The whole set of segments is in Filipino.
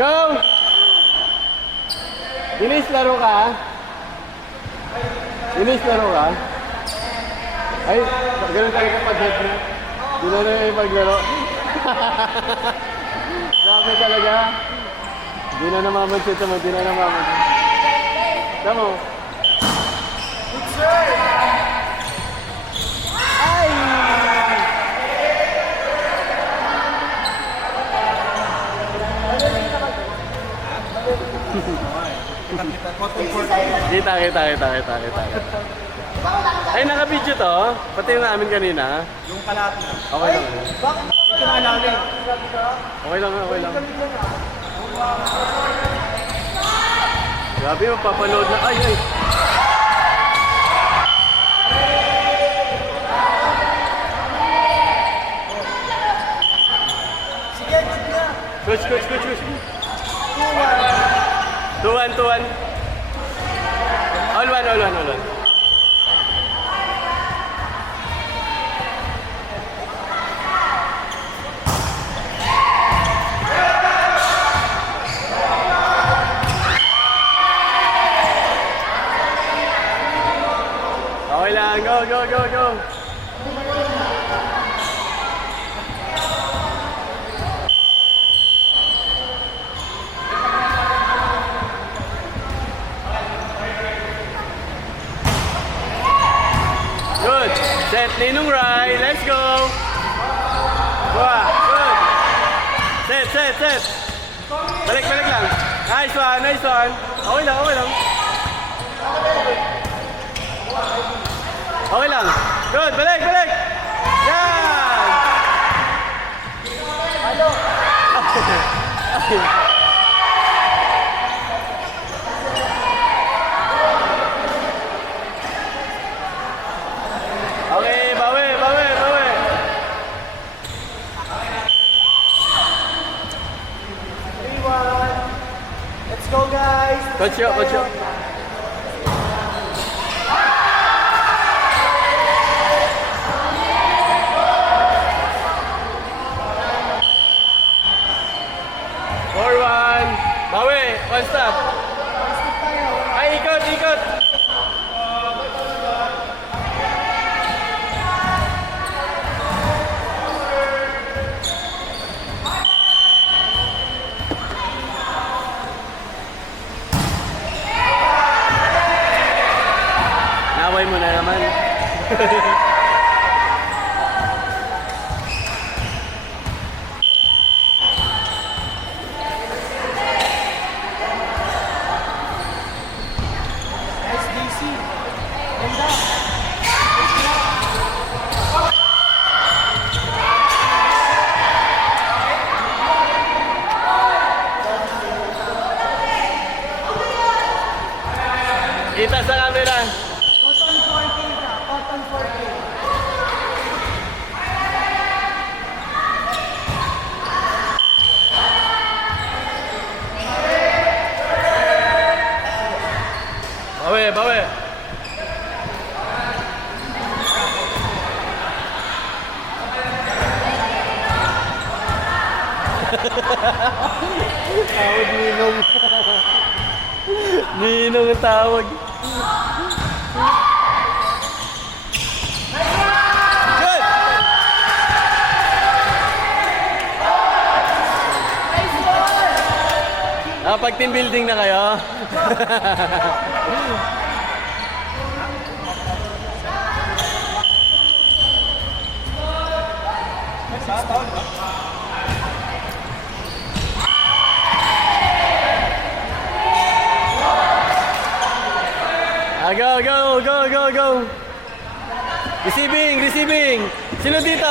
Go! Bilis, laro ka. Bilis, laro ka. Ay, ganun talaga pag-head na. Di na na yung paglaro. Grabe talaga. Di na namamansit mo, di na namamansit. Tama mo. Good sir! Ay! Kita. Ay, naka-video to. Pati yung namin kanina. Yung kalati. Okay lang. Bakit? Ito na alalim. Okay lang. Grabe, magpapaload na. Ay! Sige, good na. Coach. 2-1. 2-1. All one. Okay lang, go. Good. Set, Ninong right. Let's go. Wow, good. Set. Balik lang. Nice one. Okay lang. Okay lang. Good, balik. Yan. Okay, bawi. Let's go, guys. Coach yo. Bawi, one stop. Ay, ikot. Naway mo na naman. Kita sa camera. Cotton 4K na. Cotton 4K. Bawi. Tawag Ninong. Ninong ang tawag. Good! Pag team building na kayo. Go. Receiving. Sino dito?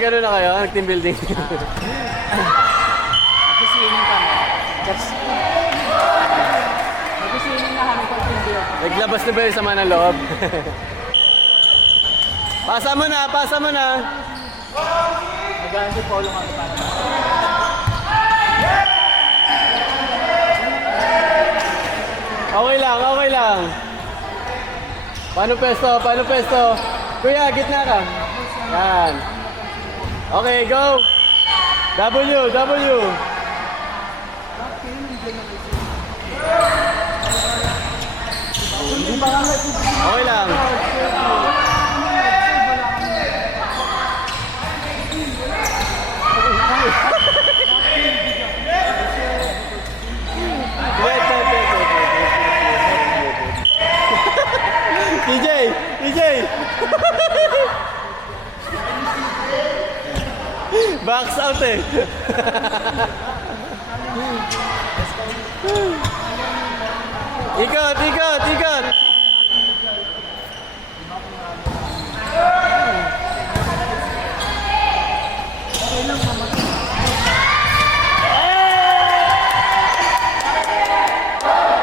Gano'n na kayo? Nag-team building? Nag-swimming kami. Nag-swimming na kami pag team building. Naglabas na ba yung sama ng loob? Pasa mo na. Nag-ano si Polo kami para. Okay lang. Paano pesto? Kuya, gitna ka. Yan. Okay, go. W, W. Hindi ba nga Okay lang. Wait. TJ! Box out eh. Ikot.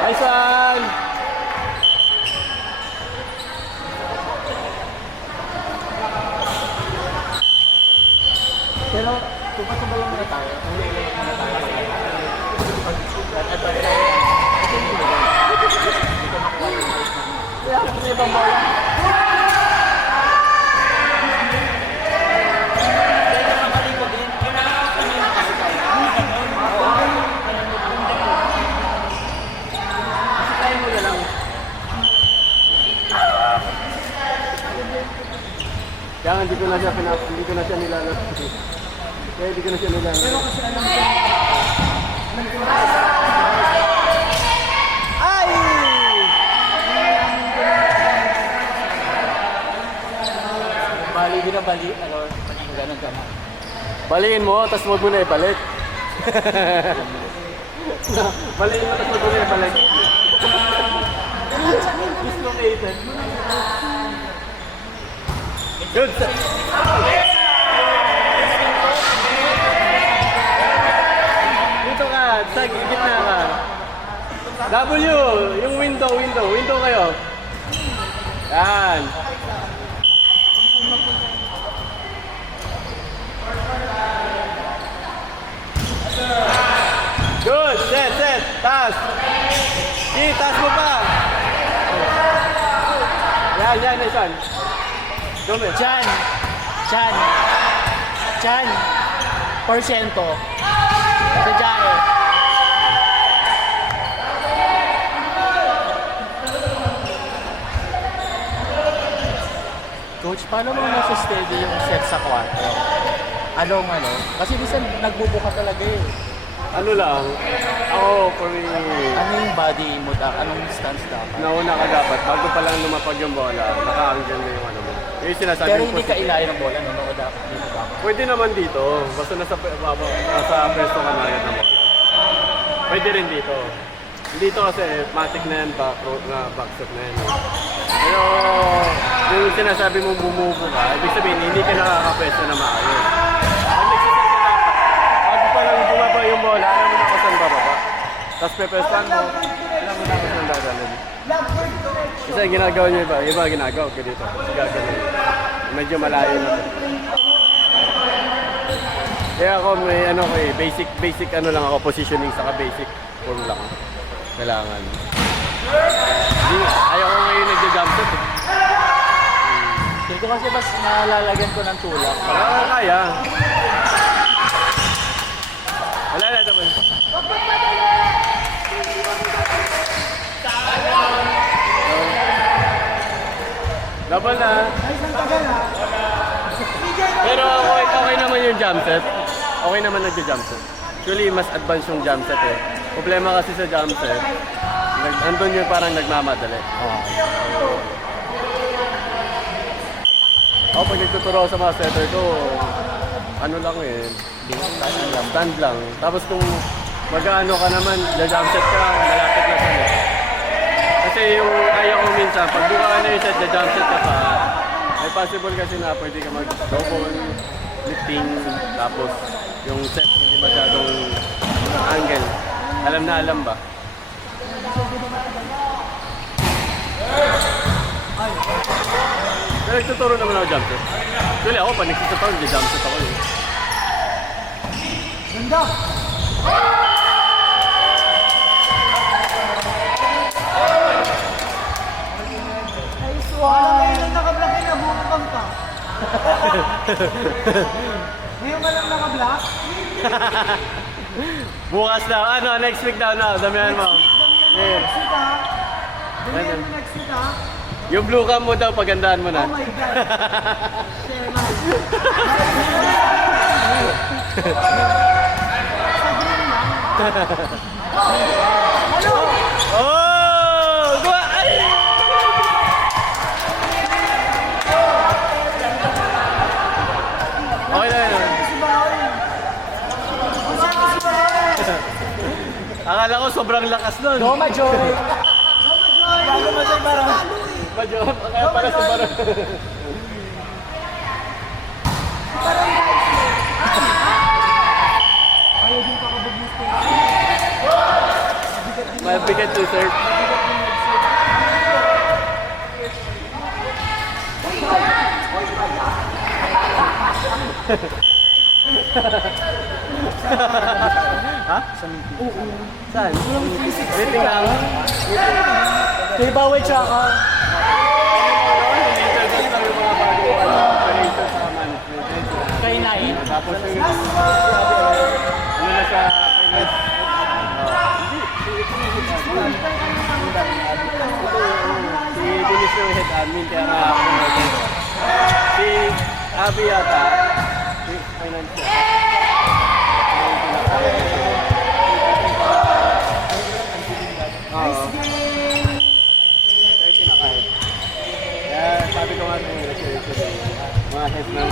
Nice one. Pero, tupa-tupa lang muna tayo. Uli-ulit muna tayo. Kaya, may ibang bola. Kaya yung makalikod din, yun ang ano yung makalikod. Kasi tayo mo na lang. Kaya hindi ko na siya nilalaro. Kaya hindi ko na siya nilalaro. Pero kasi alam ko, Ay! bali, ano, ganun ka na. Baliin mo, tapos huwag mo na ibalik. Baliin mo, tapos huwag mo na ibalik. Dislocated. Good! Dito ka, sa gitna ka. W, yung window kayo. Yan. Good, set, taas. Taas mo pa. Yan, Nesan. Dumi. Chan, porsyento. Sa Jae. Coach, paano mo nasa steady yung set sa kwarto? Ano? Kasi minsan nagbubuka talaga eh. Ano lang, ako for me, Ano yung body mo anong stance dapat? nauna ka dapat, bago pa lang lumapag yung bola, naka-angle na yung ano mo. Yung sinasabi Pero mo, hindi ka ilayan ng bola, no? Dapat dito dapat. pwede naman dito, basta nasa pwesto ka na yun ng bola. Pwede rin dito. Dito kasi, matic na yan, backstep na yan. Pero, yung sinasabi mong bumubo ka, ibig sabihin, hindi ka nakakapwesto na maayos. Pag nagsiset ka dapat, bago pa lang bumaba yung bola, alam mo na kung saan bababa. Tapos pepestan mo, alam mo na kung saan dadalhin. Kasi yung ginagawa nyo iba ginagawa ko dito. Gagawin. Medyo malayo na to. Kaya ako may basic ano lang ako, positioning saka basic form lang. Kailangan. Ayaw ko ngayon nagja-jump shot eh. Dito kasi mas nalalagyan ko ng tulak. Kaya. Wala na naman. Laban na. Pero okay naman yung jump set. Okay naman nagja-jump set. Actually, mas advanced yung jump set eh. Problema kasi sa jump set, andun yung parang nagmamadali. Ako pag nagtuturo ako sa mga setter ko, ano lang eh, stand lang. Tapos kung mag-ano ka naman, jump set ka, malapit na siya eh. Kasi yung kaya ko minsan, pag buka ka na yung set, jump set ka pa, may possible kasi na pwede ka mag-double lifting, tapos yung set hindi masyadong angle. Alam ba? Pero nagtuturo naman ako jump set. Actually ako, pag nagtuturo, jump set ako eh. Ganda! Nice one! Alam mo yung nakablock na bumukang ka. Ngayon ka lang naka-block? Bukas daw, ano, next week daw na, damihan mo. Yeah. Next week ha? Damihan mo next week ha? Yung blue cam mo daw, pagandaan mo Oh na. my God! Share man. Oh! Gua! Ay! Okay na yun. Si Baoy. Kung saan si Baoy? Akala ko sobrang lakas nun. Doma Joy! Bago mo siya parang. Medyo, kaya pala sa baro. Ayaw din pakabagis ko. Mabigat to, sir. Ha? Saan? Meeting lang. Kay Bawi tsaka. Interview lang yung mga bago operations sa management. Kay Nay. Tapos yung ano na sa finance. Si Dennis yung head admin kaya nga ako natin. Si Abby yata, si finance niya. Oo. Kaya pinaka-head. Kaya sabi ko nga sa mga head ng